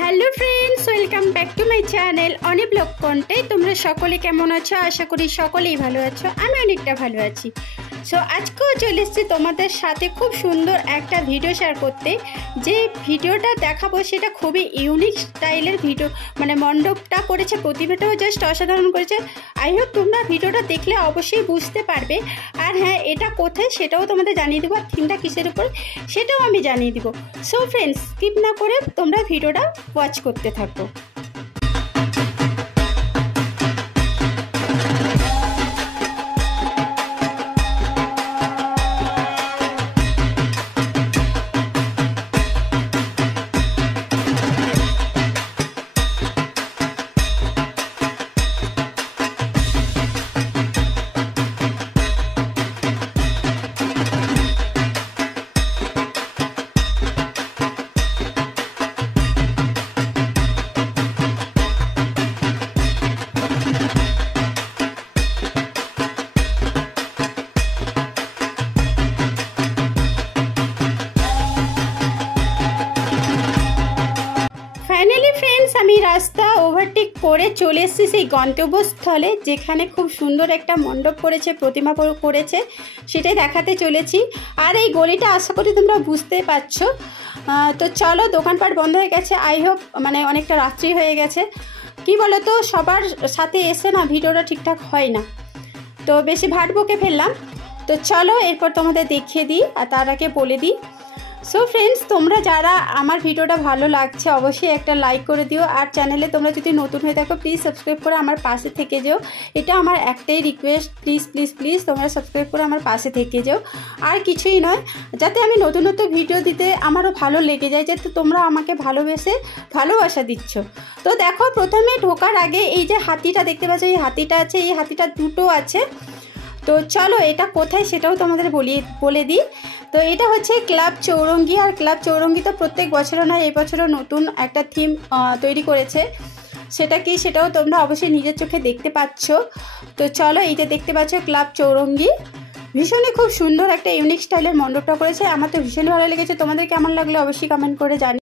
Hello friends, welcome back to my channel Oni blog কন্টে। তোমরা সকলে কেমন আছো? আশা করি সকলেই ভালো আছো। আমি অনেকটা ভালো আছি। সো আজকেও চলে এসেছি তোমাদের সাথে খুব সুন্দর একটা ভিডিও শেয়ার করতে। যে ভিডিওটা দেখাবো সেটা খুবই ইউনিক স্টাইলের ভিডিও, মানে মণ্ডপটা করেছে, প্রতিমাটাও জাস্ট অসাধারণ করেছে। আই হোপ তোমরা ভিডিওটা দেখলে অবশ্যই বুঝতে পারবে। আর হ্যাঁ, এটা কোথায় সেটাও তোমাদের জানিয়ে দেবো, আর থিমটা কিসের উপর সেটাও আমি জানিয়ে দেবো। সো ফ্রেন্ডস, স্কিপ না করে তোমরা ভিডিওটা ওয়াচ করতে থাকো। ফাইনালি ফ্রেন্ডস, আমি রাস্তা ওভারটেক করে চলে এসেছি সেই গন্তব্যস্থলে, যেখানে খুব সুন্দর একটা মণ্ডপ করেছে, প্রতিমা করেছে, সেটাই দেখাতে চলেছি। আর এই গলিটা আশা করি তোমরা বুঝতে পারছো। তো চলো, দোকানপাট বন্ধ হয়ে গেছে, আই হোপ মানে অনেকটা রাত্রি হয়ে গেছে। কি বলো তো, সবার সাথে এসে না ভিডিওটা ঠিকঠাক হয় না, তো বেশি ভাট বকে ফেললাম। তো চলো এরপর তোমাদের দেখিয়ে দিই, আর তার আগে বলে দিই। সো ফ্রেন্ডস, তোমরা যারা আমার ভিডিওটা ভালো লাগছে অবশ্যই একটা লাইক করে দিও। আর চ্যানেলে তোমরা যদি নতুন হয়ে থাকো প্লিজ সাবস্ক্রাইব করে আমার পাশে থেকে যেও। এটা আমার একটাই রিকোয়েস্ট, প্লিজ প্লিজ প্লিজ তোমরা সাবস্ক্রাইব করে আমার পাশে থেকে যেও। আর কিছুই নয়, যাতে আমি নতুন নতুন ভিডিও দিতে আমারও ভালো লেগে যায়, যাতে তোমরা আমাকে ভালোবেসে ভালোবাসা দিচ্ছ। তো দেখো, প্রথমে ঢোকার আগে এই যে হাতিটা দেখতে পাচ্ছ, এই হাতিটা আছে, এই হাতিটা দুটো আছে। তো চলো এটা কোথায় সেটাও তোমাদের বলে দিই। তো এটা হচ্ছে ক্লাব চৌরঙ্গি। আর ক্লাব চৌরঙ্গি তো প্রত্যেক বছরও নয়, এই বছরও নতুন একটা থিম তৈরি করেছে। সেটা কি সেটাও তোমরা অবশ্যই নিজের চোখে দেখতে পাচ্ছ। তো চলো, এইটা দেখতে পাচ্ছ ক্লাব চৌরঙ্গি। ভীষণই খুব সুন্দর একটা ইউনিক স্টাইলের মণ্ডপটা করেছে, আমার তো ভীষণ ভালো লেগেছে। তোমাদের কেমন লাগলো অবশ্যই কমেন্ট করে জানি।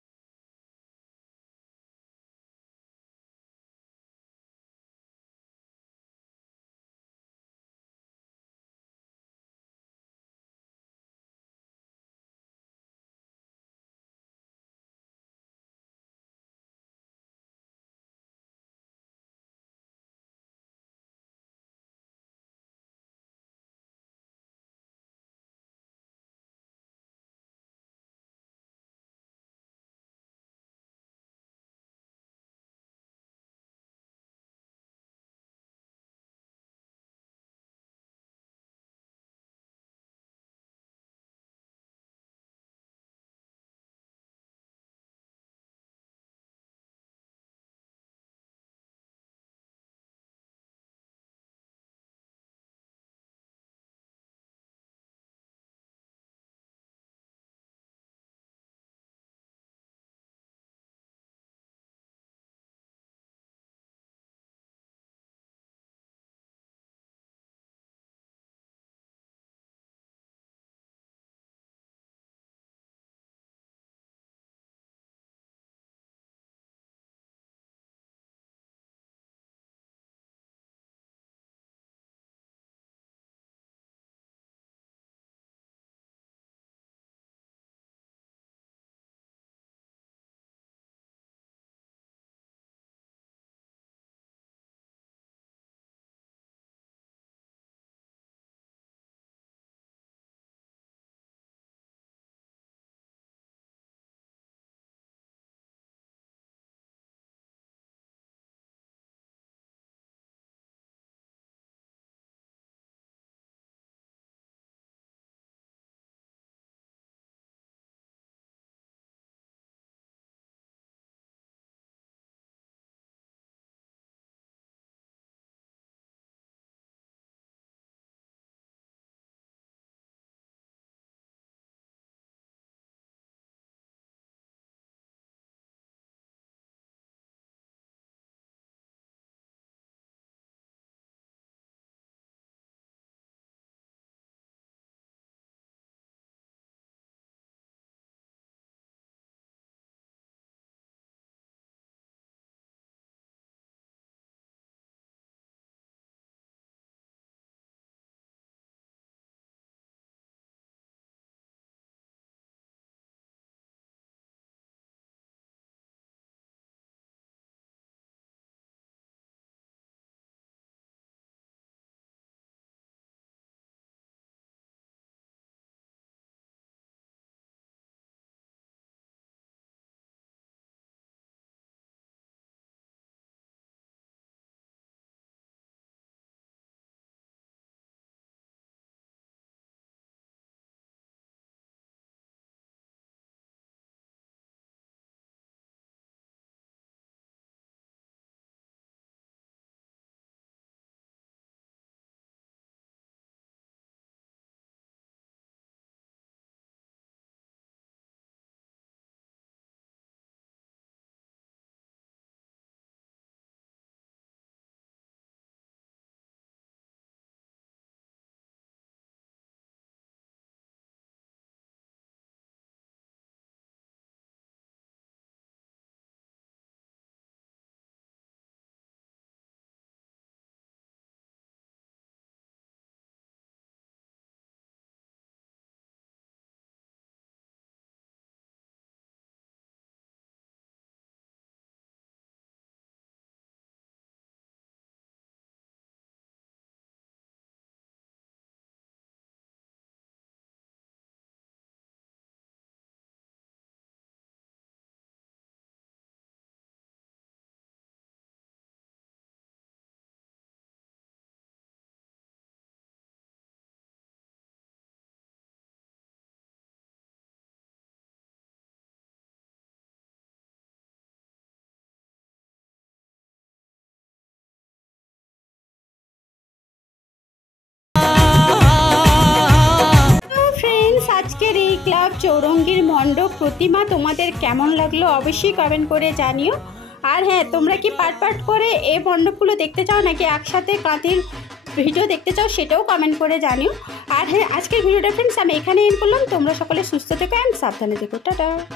চৌরঙ্গির মণ্ডপ প্রতিমা তোমাদের কেমন লাগলো অবশ্যই কমেন্ট করে জানিও। আর হ্যাঁ, তোমরা কি পার্ট করে এই মণ্ডপগুলো দেখতে চাও নাকি একসাথে কাঁথির ভিডিও দেখতে চাও সেটাও কমেন্ট করে জানিও। আর হ্যাঁ, আজকের ভিডিওটা ফ্রেন্ডস আমি এখানে এন্ড করলাম। তোমরা সকলে সুস্থ থেকো অ্যান্ড সাবধানে থেকো। টাটা।